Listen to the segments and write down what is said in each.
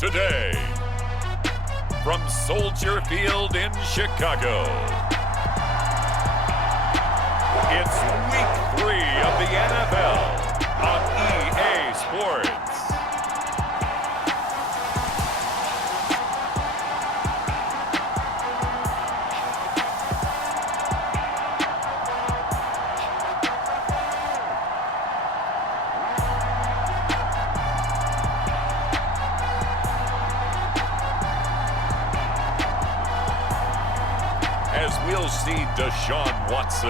today. From Soldier Field in Chicago, it's Week 3 of the NFL on EA Sports. As we'll see Deshaun Watson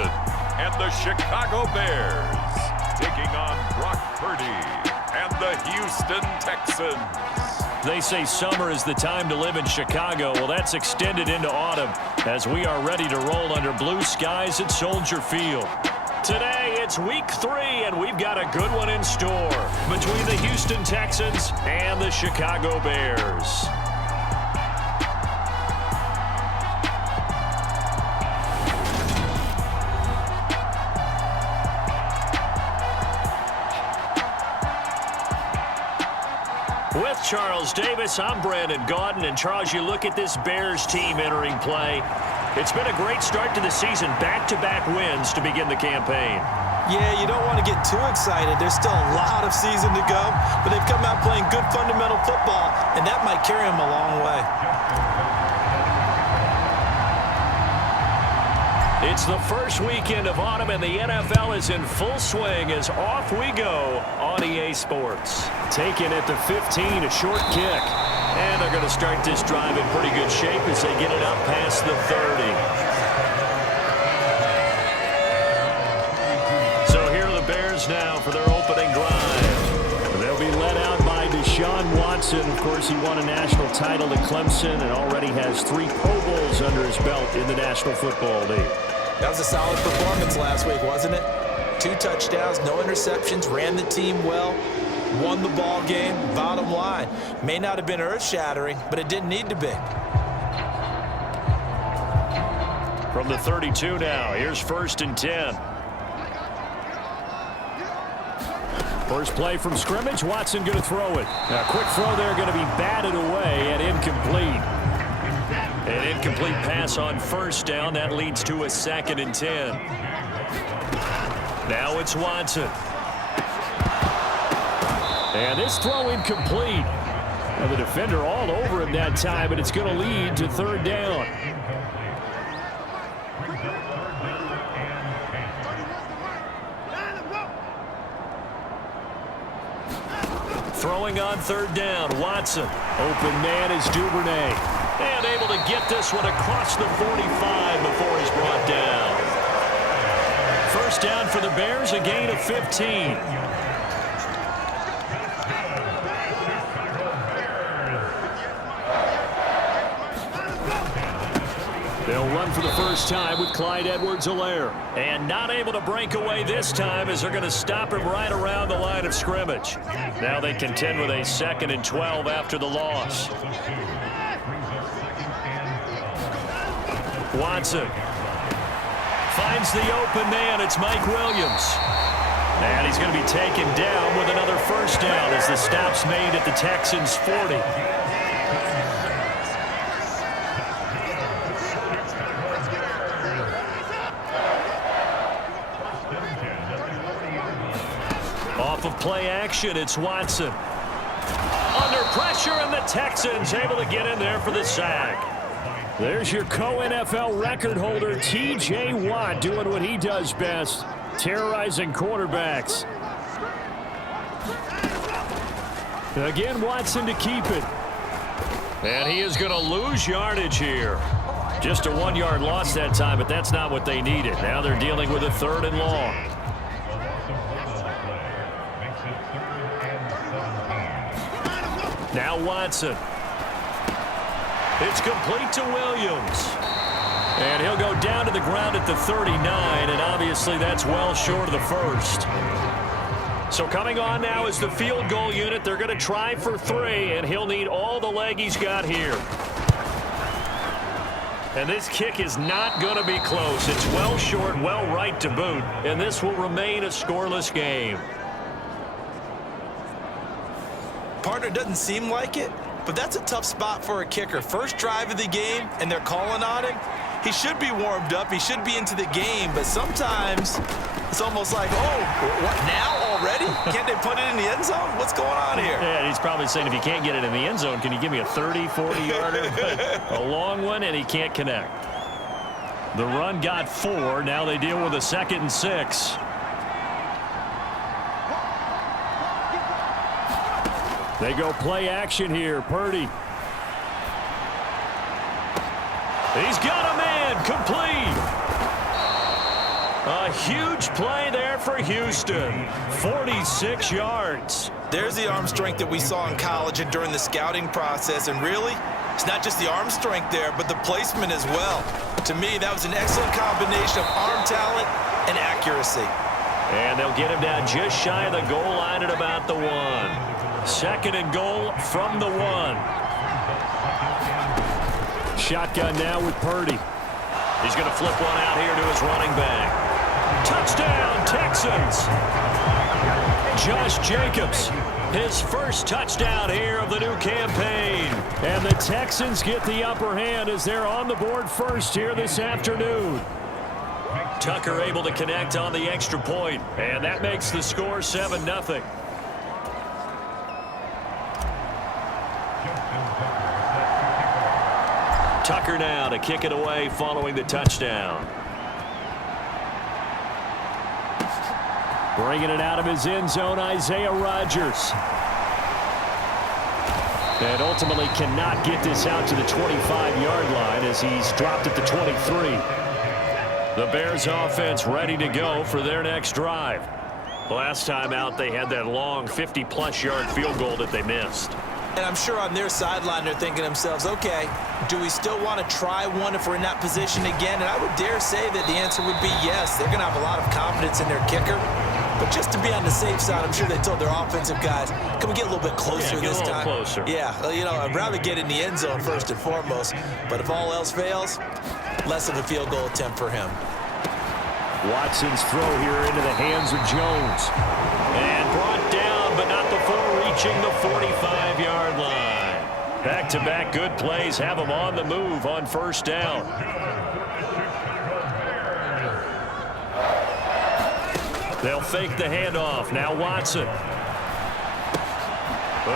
and the Chicago Bears taking on Brock Purdy and the Houston Texans. They say summer is the time to live in Chicago. Well, that's extended into autumn as we are ready to roll under blue skies at Soldier Field. Today, it's Week 3, and we've got a good one in store between the Houston Texans and the Chicago Bears. With Charles Davis, I'm Brandon Gaudin. And Charles, you look at this Bears team entering play. It's been a great start to the season. Back-to-back wins to begin the campaign. Yeah, you don't want to get too excited. There's still a lot of season to go. But they've come out playing good fundamental football, and that might carry them a long way. It's the first weekend of autumn, and the NFL is in full swing as off we go on EA Sports. Taken at the 15, a short kick. And they're going to start this drive in pretty good shape as they get it up past the 30. So here are the Bears now for their opening drive. They'll be led out by Deshaun Watson. Of course, he won a national title at Clemson and already has 3 Pro Bowls under his belt in the National Football League. That was a solid performance last week, wasn't it? 2 touchdowns, no interceptions, ran the team well, won the ball game. Bottom line, may not have been earth-shattering, but it didn't need to be. From the 32 now, here's 1st and 10. First play from scrimmage, Watson going to throw it. A quick throw there, going to be batted away and incomplete. An incomplete pass on 1st down. That leads to a 2nd and 10. Now it's Watson. And this throw incomplete. And the defender all over him that time, but it's going to lead to 3rd down. Throwing on 3rd down, Watson. Open man is Duvernay. And able to get this one across the 45 before he's brought down. 1st down for the Bears, a gain of 15. They'll run for the first time with Clyde Edwards-Helaire. And not able to break away this time as they're going to stop him right around the line of scrimmage. Now they contend with a 2nd and 12 after the loss. Watson finds the open man. It's Mike Williams. And he's going to be taken down with another 1st down as the stop's made at the Texans' 40. Off of play action, it's Watson. Under pressure, and the Texans able to get in there for the sack. There's your co-NFL record holder, T.J. Watt, doing what he does best, terrorizing quarterbacks. Again, Watson to keep it. And he is going to lose yardage here. Just a 1-yard loss that time, but that's not what they needed. Now they're dealing with a 3rd and long. Now Watson. It's complete to Williams. And he'll go down to the ground at the 39, and obviously that's well short of the 1st. So coming on now is the field goal unit. They're going to try for 3, and he'll need all the leg he's got here. And this kick is not going to be close. It's well short, well right to boot, and this will remain a scoreless game. Partner, doesn't seem like it, but that's a tough spot for a kicker. First drive of the game, and they're calling on him. He should be warmed up. He should be into the game, but sometimes it's almost like, oh, what, now already? Can't they put it in the end zone? What's going on here? Yeah, he's probably saying, if you can't get it in the end zone, can you give me a 30, 40-yarder? A long one, and he can't connect. The run got 4. Now they deal with a 2nd and 6. They go play action here. Purdy. He's got a man. Complete. A huge play there for Houston. 46 yards. There's the arm strength that we saw in college and during the scouting process. And really, it's not just the arm strength there, but the placement as well. To me, that was an excellent combination of arm talent and accuracy. And they'll get him down just shy of the goal line at about the 1. 2nd and goal from the 1. Shotgun now with Purdy. He's going to flip one out here to his running back. Touchdown, Texans. Josh Jacobs, his first touchdown here of the new campaign. And the Texans get the upper hand as they're on the board first here this afternoon. Tucker able to connect on the extra point, and that makes the score 7-0. Tucker now to kick it away following the touchdown. Bringing it out of his end zone, Isaiah Rodgers. And ultimately cannot get this out to the 25-yard line as he's dropped at the 23. The Bears offense ready to go for their next drive. Last time out, they had that long 50-plus yard field goal that they missed. And I'm sure on their sideline they're thinking to themselves, okay, do we still want to try one if we're in that position again? And I would dare say that the answer would be yes. They're going to have a lot of confidence in their kicker. But just to be on the safe side, I'm sure they told their offensive guys, can we get a little bit closer this time? Closer. Yeah, you know, I'd rather get in the end zone first and foremost. But if all else fails, less of a field goal attempt for him. Watson's throw here into the hands of Jones. And brought down, but not before reaching the 45-yard line. Back-to-back good plays have him on the move on first down. They'll fake the handoff. Now Watson.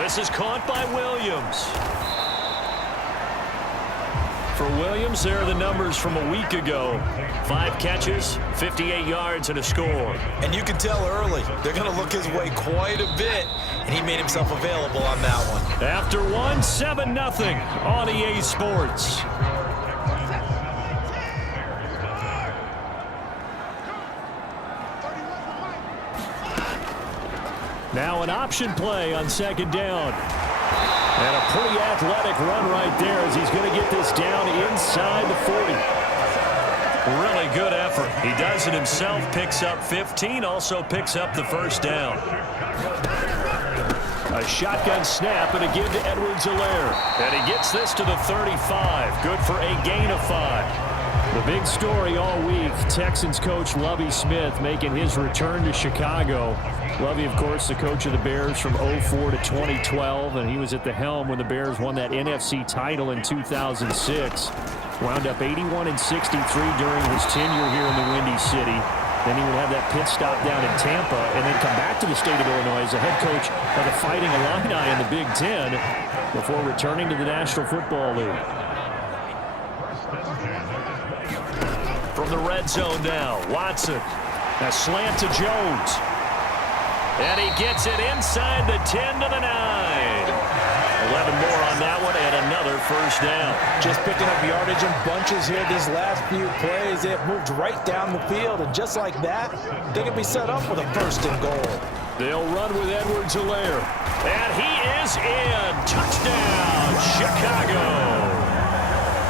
This is caught by Williams. For Williams, there are the numbers from a week ago. 5 catches, 58 yards, and a score. And you can tell early, they're going to look his way quite a bit, and he made himself available on that one. After 1, 7-0 on EA Sports. Now an option play on 2nd down. And a pretty athletic run right there as he's going to get this down inside the 40. Really good effort. He does it himself, picks up 15, also picks up the first down. A shotgun snap and a give to Edwards-Helaire. And he gets this to the 35. Good for a gain of 5. The big story all week, Texans coach Lovie Smith making his return to Chicago. Lovie, of course, the coach of the Bears from 2004 to 2012, and he was at the helm when the Bears won that NFC title in 2006. Wound up 81-63 during his tenure here in the Windy City. Then he would have that pit stop down in Tampa and then come back to the state of Illinois as the head coach of the Fighting Illini in the Big Ten before returning to the National Football League. From the red zone now, Watson. A slant to Jones. And he gets it inside the 10 to the 9. 11 more on that one and another first down. Just picking up yardage in bunches here these last few plays. They have moved right down the field, and just like that, they can be set up with a 1st and goal. They'll run with Edwards-Helaire. And he is in. Touchdown, Chicago.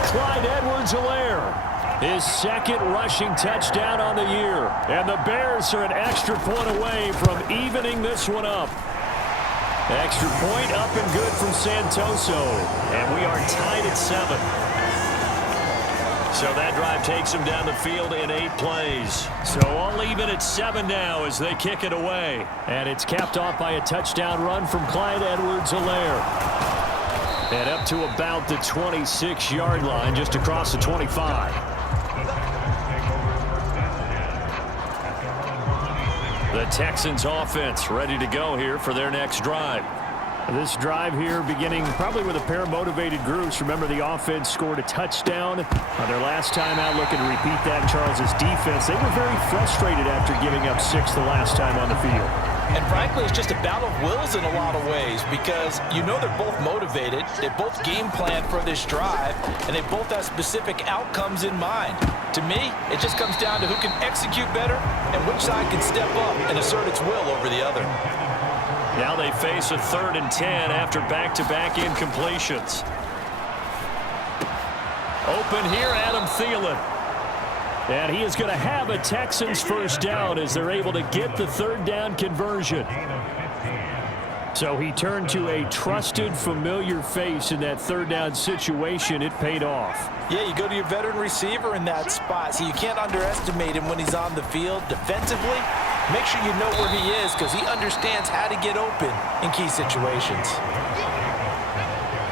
Clyde Edwards-Helaire. His 2nd rushing touchdown on the year. And the Bears are an extra point away from evening this one up. Extra point up and good from Santoso. And we are tied at 7. So that drive takes him down the field in 8 plays. So all even at 7 now as they kick it away. And it's capped off by a touchdown run from Clyde Edwards-Helaire. And up to about the 26-yard line, just across the 25. The Texans offense ready to go here for their next drive. This drive here beginning probably with a pair of motivated groups. Remember, the offense scored a touchdown on their last time out, looking to repeat that in Charles's defense. They were very frustrated after giving up 6 the last time on the field. And frankly, it's just a battle of wills in a lot of ways because you know they're both motivated, they both game plan for this drive, and they both have specific outcomes in mind. To me, it just comes down to who can execute better and which side can step up and assert its will over the other. Now they face a 3rd and 10 after back-to-back incompletions. Open here, Adam Thielen. And he is going to have a Texans first down as they're able to get the 3rd down conversion. So he turned to a trusted, familiar face in that 3rd down situation. It paid off. Yeah, you go to your veteran receiver in that spot, so you can't underestimate him when he's on the field. Defensively, make sure you know where he is because he understands how to get open in key situations.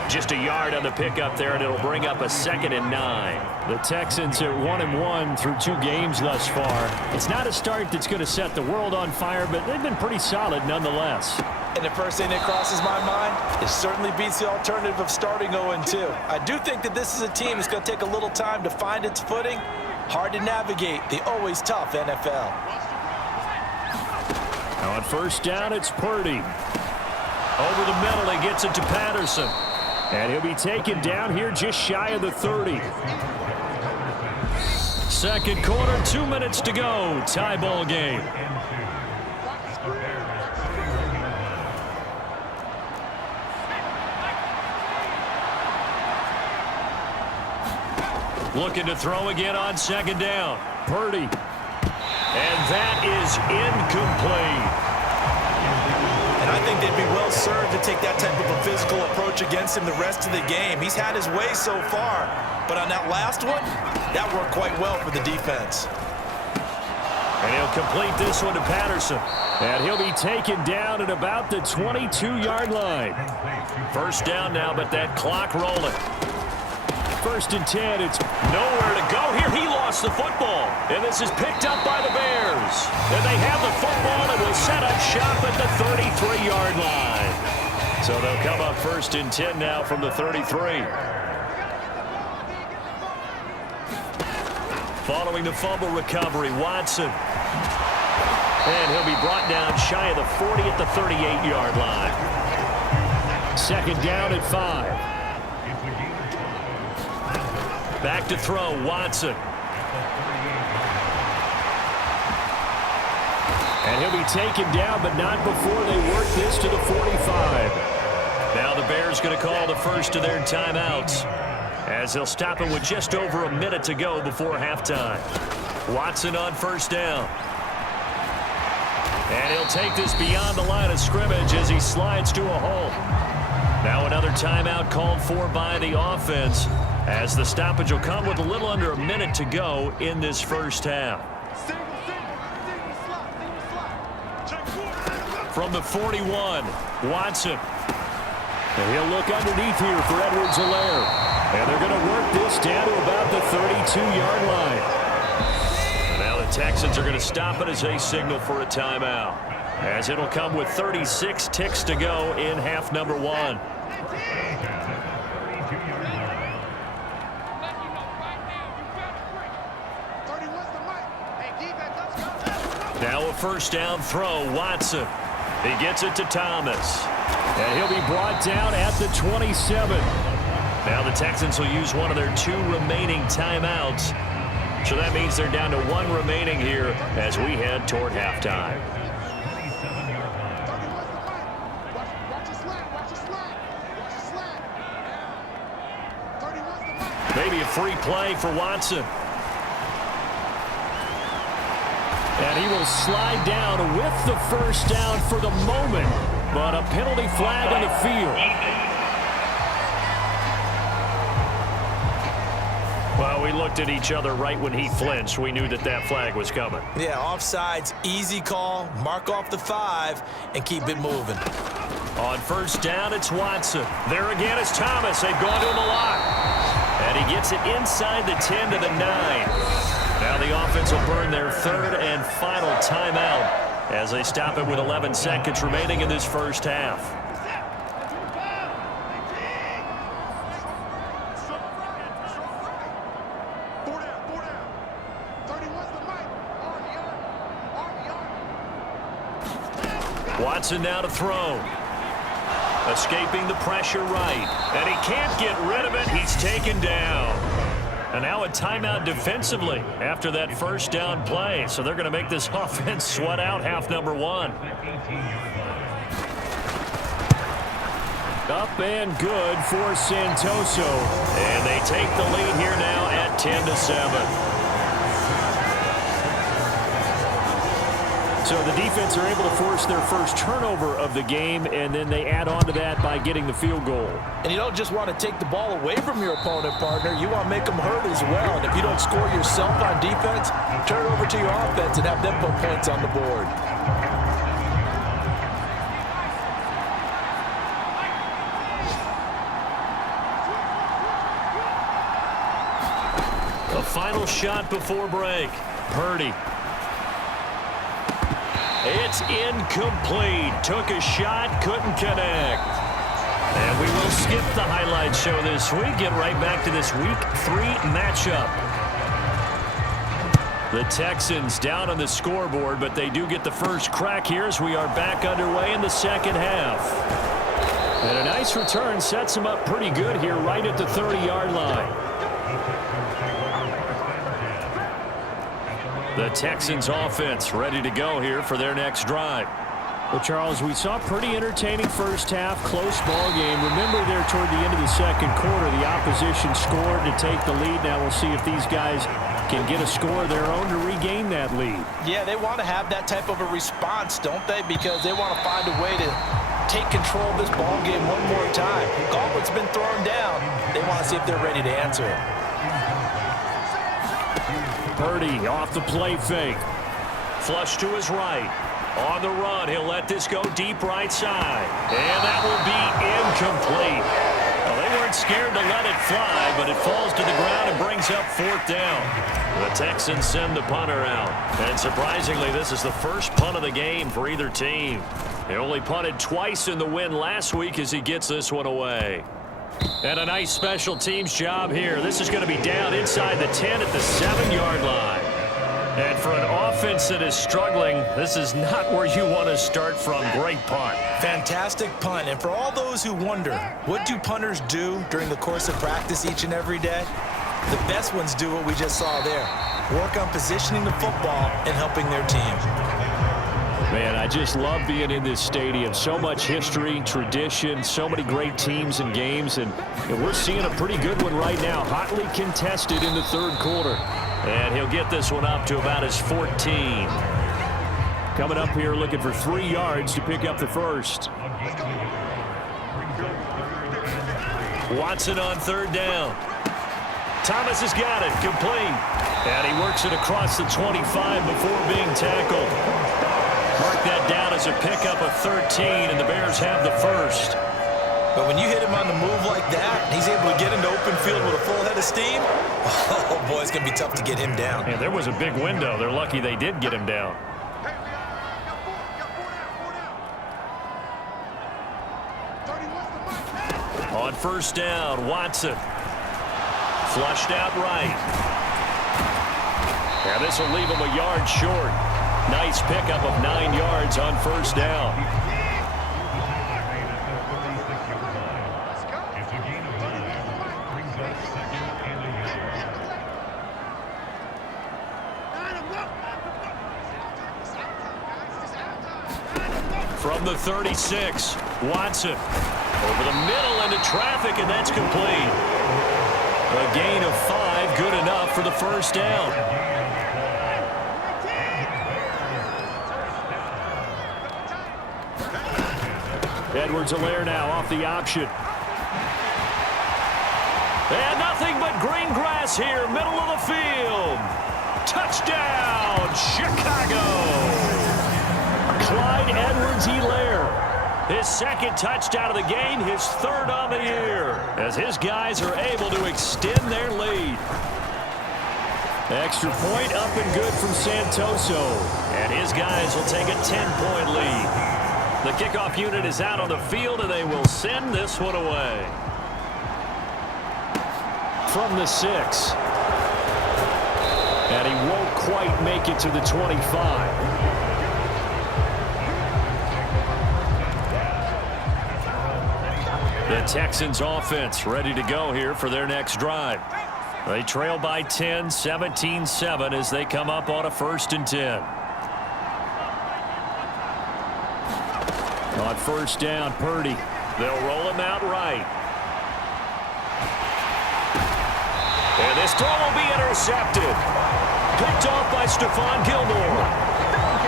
Just a yard on the pickup there, and it'll bring up a 2nd and 9. The Texans are 1-1 through 2 games thus far. It's not a start that's going to set the world on fire, but they've been pretty solid nonetheless. And the first thing that crosses my mind, it certainly beats the alternative of starting 0-2. I do think that this is a team that's going to take a little time to find its footing. Hard to navigate the always tough NFL. Now on first down, it's Purdy. Over the middle, he gets it to Patterson. And he'll be taken down here just shy of the 30. Second quarter, 2 minutes to go. Tie ball game. Looking to throw again on 2nd down. Purdy. And that is incomplete. And I think they'd be well served to take that type of a physical approach against him the rest of the game. He's had his way so far, but on that last one, that worked quite well for the defense. And he'll complete this one to Patterson. And he'll be taken down at about the 22-yard line. First down now, but that clock rolling. 1st and 10, it's nowhere to go here. He lost the football, and this is picked up by the Bears. And they have the football and will set up shop at the 33-yard line. So they'll come up 1st and 10 now from the 33. Following the fumble recovery, Watson. And he'll be brought down shy of the 40 at the 38-yard line. 2nd down at 5. Back to throw, Watson. And he'll be taken down, but not before they work this to the 45. Now the Bears going to call the first of their timeouts as they'll stop it with just over a minute to go before halftime. Watson on first down. And he'll take this beyond the line of scrimmage as he slides to a hole. Now another timeout called for by the offense, as the stoppage will come with a little under a minute to go in this first half. From the 41, Watson. And he'll look underneath here for Edwards-Helaire. And they're going to work this down to about the 32-yard line. And now the Texans are going to stop it as they signal for a timeout, as it'll come with 36 ticks to go in half number 1. Now a first down throw, Watson. He gets it to Thomas. And he'll be brought down at the 27. Now the Texans will use one of their 2 remaining timeouts. So that means they're down to 1 remaining here as we head toward halftime. Maybe a free play for Watson. And he will slide down with the first down for the moment. But a penalty flag on the field. Well, we looked at each other right when he flinched. We knew that that flag was coming. Yeah, offsides, easy call, mark off the 5, and keep it moving. On first down, it's Watson. There again is Thomas. They've gone to him a lot. And he gets it inside the 10 to the 9. Now the offense will burn their third and final timeout as they stop it with 11 seconds remaining in this first half. Watson now to throw. Escaping the pressure right. And he can't get rid of it. He's taken down. And now a timeout defensively after that first down play. So they're going to make this offense sweat out half number one. Up and good for Santoso. And they take the lead here now at 10-7. So the defense are able to force their first turnover of the game, and then they add on to that by getting the field goal. And you don't just want to take the ball away from your opponent, partner. You want to make them hurt as well. And if you don't score yourself on defense, turn it over to your offense and have them put points on the board. The final shot before break. Purdy. It's incomplete. Took a shot, couldn't connect. And we will skip the highlight show this week. Get right back to this Week 3 matchup. The Texans down on the scoreboard, but they do get the first crack here as we are back underway in the second half. And a nice return sets them up pretty good here right at the 30-yard line. The Texans offense ready to go here for their next drive. Well, Charles, we saw a pretty entertaining first half, close ball game. Remember there toward the end of the second quarter, the opposition scored to take the lead. Now we'll see if these guys can get a score of their own to regain that lead. Yeah, they want to have that type of a response, don't they? Because they want to find a way to take control of this ball game one more time. Gauntlet's been thrown down. They want to see if they're ready to answer it. Purdy off the play fake. Flush to his right. On the run, he'll let this go deep right side. And that will be incomplete. Well, they weren't scared to let it fly, but it falls to the ground and brings up fourth down. The Texans send the punter out. And surprisingly, this is the first punt of the game for either team. They only punted twice in the win last week as he gets this one away. And a nice special teams job here. This is going to be down inside the 10 at the 7-yard line. And for an offense that is struggling, this is not where you want to start from. Great punt. Fantastic punt. And for all those who wonder, what do punters do during the course of practice each and every day? The best ones do what we just saw there. Work on positioning the football and helping their team. Man, I just love being in this stadium. So much history, tradition, so many great teams and games. And we're seeing a pretty good one right now. Hotly contested in the third quarter. And he'll get this one up to about his 14. Coming up here looking for 3 yards to pick up the first. Watson on third down. Thomas has got it. Complete. And he works it across the 25 before being tackled. Mark that down as a pickup of 13, and the Bears have the first. But when you hit him on the move like that, he's able to get into open field with a full head of steam. Oh, boy, it's going to be tough to get him down. And there was a big window. They're lucky they did get him down. On first down, Watson. Flushed out right. And this will leave him a yard short. Nice pickup of 9 yards on first down. From the 36, Watson over the middle into traffic, and that's complete. A gain of 5, good enough for the first down. Edwards-Helaire now off the option. And nothing but green grass here, middle of the field. Touchdown, Chicago. Clyde Edwards-Helaire. His second touchdown of the game, his third on the year, as his guys are able to extend their lead. Extra point up and good from Santoso. And his guys will take a 10-point lead. The kickoff unit is out on the field, and they will send this one away. From the 6. And he won't quite make it to the 25. The Texans offense ready to go here for their next drive. They trail by 10, 17-7 as they come up on a 1st and 10. On 1st down, Purdy. They'll roll him out right. And this throw will be intercepted. Picked off by Stephon Gilmore.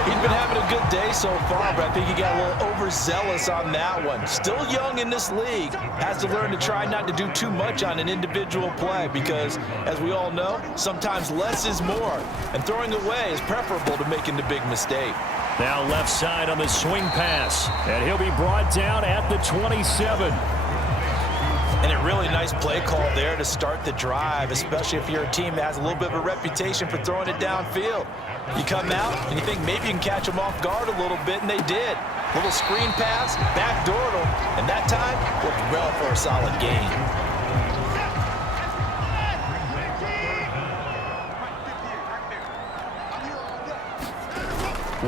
He's been having a good day so far, but I think he got a little overzealous on that one. Still young in this league. Has to learn to try not to do too much on an individual play because, as we all know, sometimes less is more. And throwing away is preferable to making the big mistake. Now left side on the swing pass. And he'll be brought down at the 27. And a really nice play call there to start the drive, especially if you're a team that has a little bit of a reputation for throwing it downfield. You come out and you think maybe you can catch them off guard a little bit, and they did. Little screen pass, backdoored them, and that time worked well for a solid gain.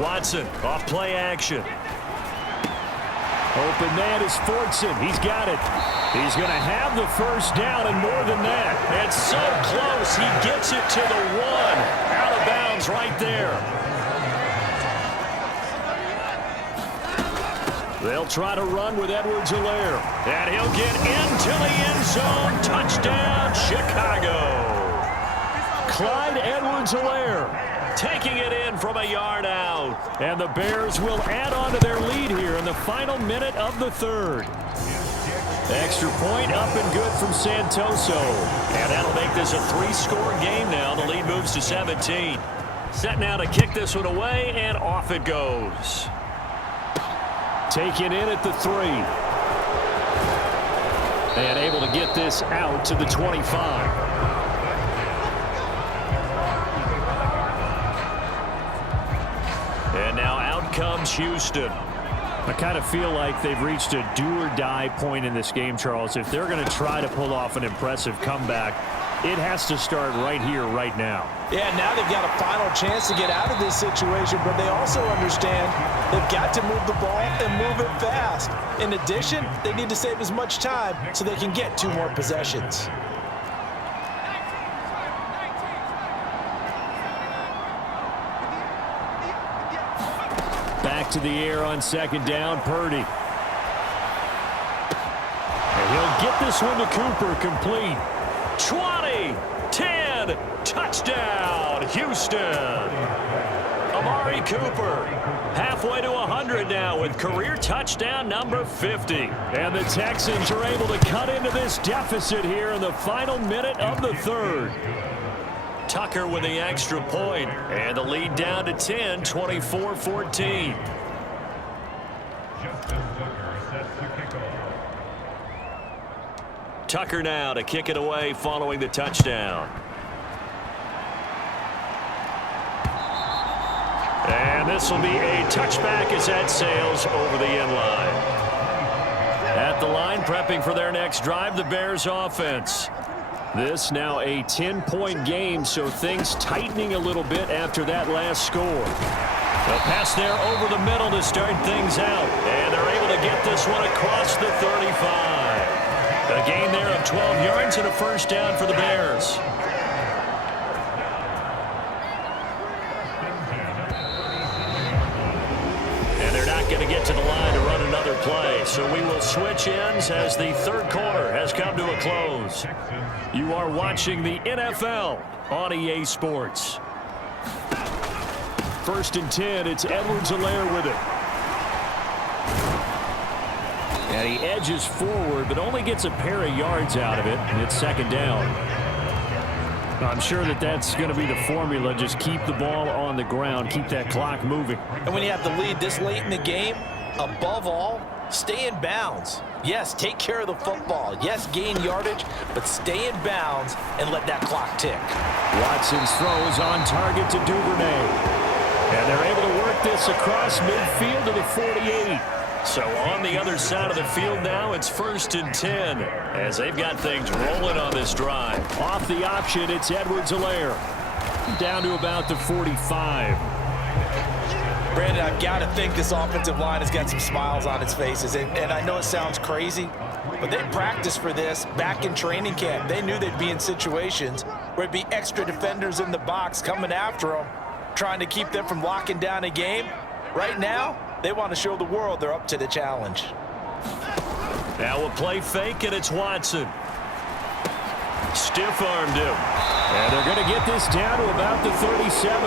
Watson off play action. Open man is Fortson. He's got it. He's going to have the 1st down and more than that. And so close. He gets it to the 1. Out of bounds right there. They'll try to run with Edwards-Helaire. And he'll get into the end zone. Touchdown, Chicago. Clyde Edwards-Helaire taking it in from a yard out. And the Bears will add on to their lead here in the final minute of the 3rd. Extra point up and good from Santoso. And that'll make this a 3-score game now. The lead moves to 17. Set now to kick this one away, and off it goes. Taken in at the 3. And able to get this out to the 25. And now out comes Houston. I kind of feel like they've reached a do-or-die point in this game, Charles. If they're going to try to pull off an impressive comeback, it has to start right here, right now. Yeah, now they've got a final chance to get out of this situation, but they also understand they've got to move the ball and move it fast. In addition, they need to save as much time so they can get 2 more possessions. Back to the air on 2nd down, Purdy. And he'll get this one to Cooper, complete. 20, 10, touchdown, Houston. Amari Cooper, halfway to 100 now with career touchdown number 50. And the Texans are able to cut into this deficit here in the final minute of the 3rd. Tucker with the extra point, and the lead down to 10, 24-14. Tucker now to kick it away following the touchdown. And this will be a touchback as that sails over the end line. At the line, prepping for their next drive, the Bears offense. This now a 10-point game, so things tightening a little bit after that last score. A pass there over the middle to start things out. And they're able to get this one across the 35. A gain there of 12 yards and a 1st down for the Bears. And they're not going to get to the line to run another play. So we will switch ends as the 3rd quarter has come to a close. You are watching the NFL on EA Sports. 1st and 10, it's Edwards-Helaire with it. And he edges forward, but only gets a pair of yards out of it, and it's 2nd down. I'm sure that that's going to be the formula. Just keep the ball on the ground, keep that clock moving. And when you have the lead this late in the game, above all, Stay in bounds. Yes, take care of the football. Yes, gain yardage, but stay in bounds and let that clock tick. Watson's throw is on target to Duvernay. And they're able to work this across midfield to the 48. So on the other side of the field now, it's 1st and 10 as they've got things rolling on this drive. Off the option, it's Edwards-Helaire. Down to about the 45. Brandon, I've got to think this offensive line has got some smiles on its faces. And I know it sounds crazy, but they practiced for this back in training camp. They knew they'd be in situations where it'd be extra defenders in the box coming after them, trying to keep them from locking down a game. Right now, they want to show the world they're up to the challenge. Now we'll play fake, and it's Watson. Stiff-armed him. And they're going to get this down to about the 37.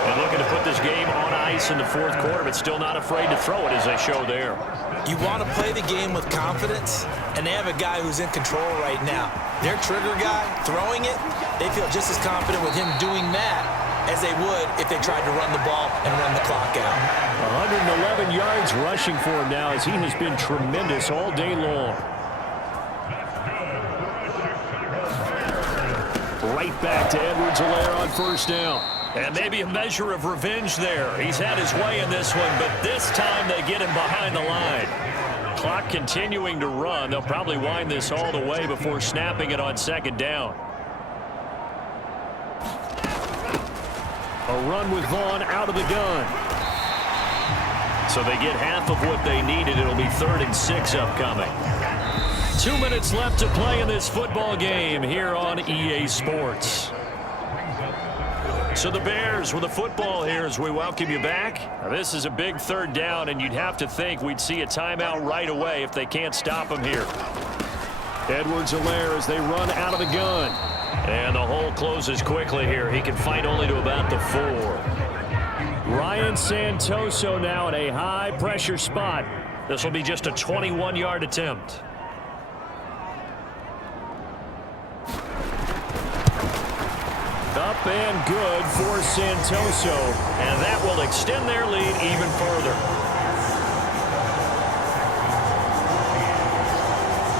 And looking to put this game on ice in the 4th quarter, but still not afraid to throw it as they show there. You want to play the game with confidence, and they have a guy who's in control right now. Their trigger guy, throwing it, they feel just as confident with him doing that as they would if they tried to run the ball and run the clock out. 111 yards rushing for him now as he has been tremendous all day long. Right back to Edwards-Helaire on 1st down. And maybe a measure of revenge there. He's had his way in this one, but this time they get him behind the line. Clock continuing to run. They'll probably wind this all the way before snapping it on 2nd down. A run with Vaughn out of the gun. So they get half of what they needed. It'll be 3rd and 6 upcoming. 2 minutes left to play in this football game here on EA Sports. So the Bears with the football here as we welcome you back. Now this is a big 3rd down, and you'd have to think we'd see a timeout right away if they can't stop him here. Edwards-Helaire as they run out of the gun. And the hole closes quickly here. He can fight only to about the 4. Ryan Santoso now in a high-pressure spot. This will be just a 21-yard attempt. Up and good for Santoso. And that will extend their lead even further.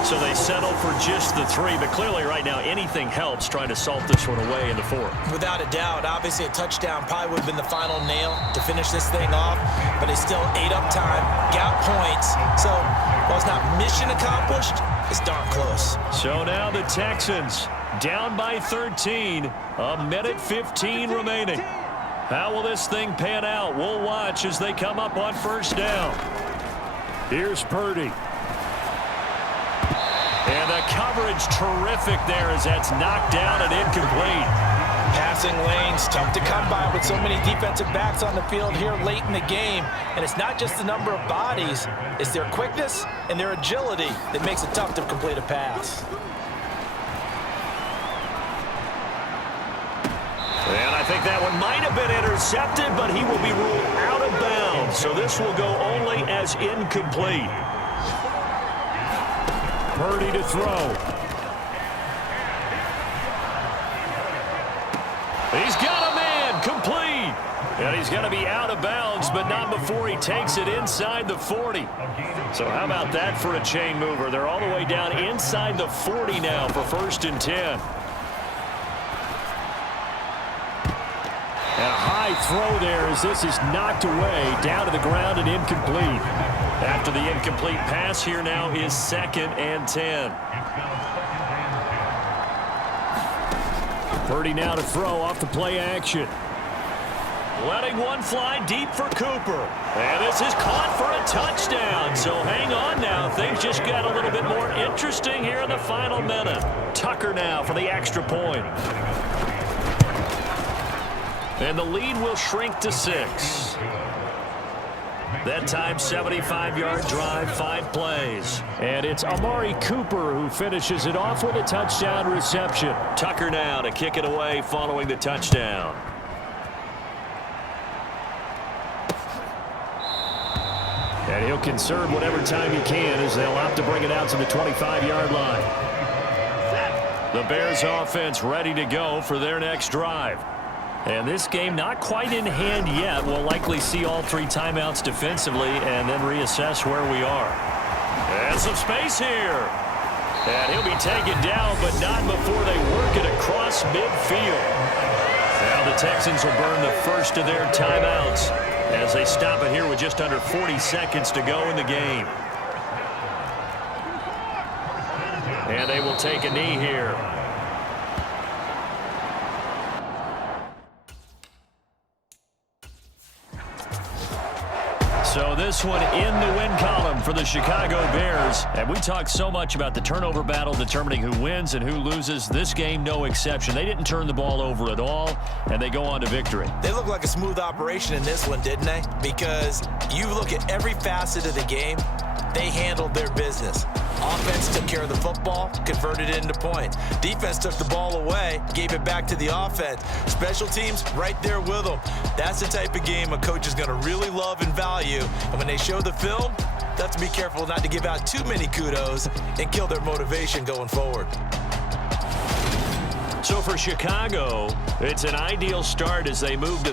So they settle for just the 3, but clearly right now anything helps trying to salt this one away in the 4th. Without a doubt, obviously a touchdown probably would have been the final nail to finish this thing off, but they still ate up time, got points. So while it's not mission accomplished, it's darn close. So now the Texans down by 13, a minute 15 remaining. How will this thing pan out? We'll watch as they come up on 1st down. Here's Purdy. And the coverage terrific there as that's knocked down and incomplete. Passing lanes, tough to come by with so many defensive backs on the field here late in the game. And it's not just the number of bodies, it's their quickness and their agility that makes it tough to complete a pass. And I think that one might have been intercepted, but he will be ruled out of bounds. So this will go only as incomplete. Purdy to throw. He's got a man, complete. And he's going to be out of bounds, but not before he takes it inside the 40. So how about that for a chain mover? They're all the way down inside the 40 now for 1st and 10. And a high throw there as this is knocked away, down to the ground and incomplete. After the incomplete pass, here now is 2nd and 10. Purdy now to throw off the play action. Letting one fly deep for Cooper. And this is caught for a touchdown. So hang on now. Things just got a little bit more interesting here in the final minute. Tucker now for the extra point. And the lead will shrink to 6. That time, 75-yard drive, 5 plays. And it's Amari Cooper who finishes it off with a touchdown reception. Tucker now to kick it away following the touchdown. And he'll conserve whatever time he can as they'll opt to bring it out to the 25-yard line. The Bears offense ready to go for their next drive. And this game not quite in hand yet. We'll likely see all 3 timeouts defensively and then reassess where we are. And some space here. And he'll be taken down, but not before they work it across midfield. Now the Texans will burn the first of their timeouts as they stop it here with just under 40 seconds to go in the game. And they will take a knee here. So this one in the win column for the Chicago Bears. And we talk so much about the turnover battle determining who wins and who loses. This game, no exception. They didn't turn the ball over at all, and they go on to victory. They look like a smooth operation in this one, didn't they? Because you look at every facet of the game, they handled their business. Offense took care of the football, converted it into points. Defense took the ball away, gave it back to the offense. Special teams, right there with them. That's the type of game a coach is going to really love and value. And when they show the film, they have to be careful not to give out too many kudos and kill their motivation going forward. So for Chicago, it's an ideal start as they move to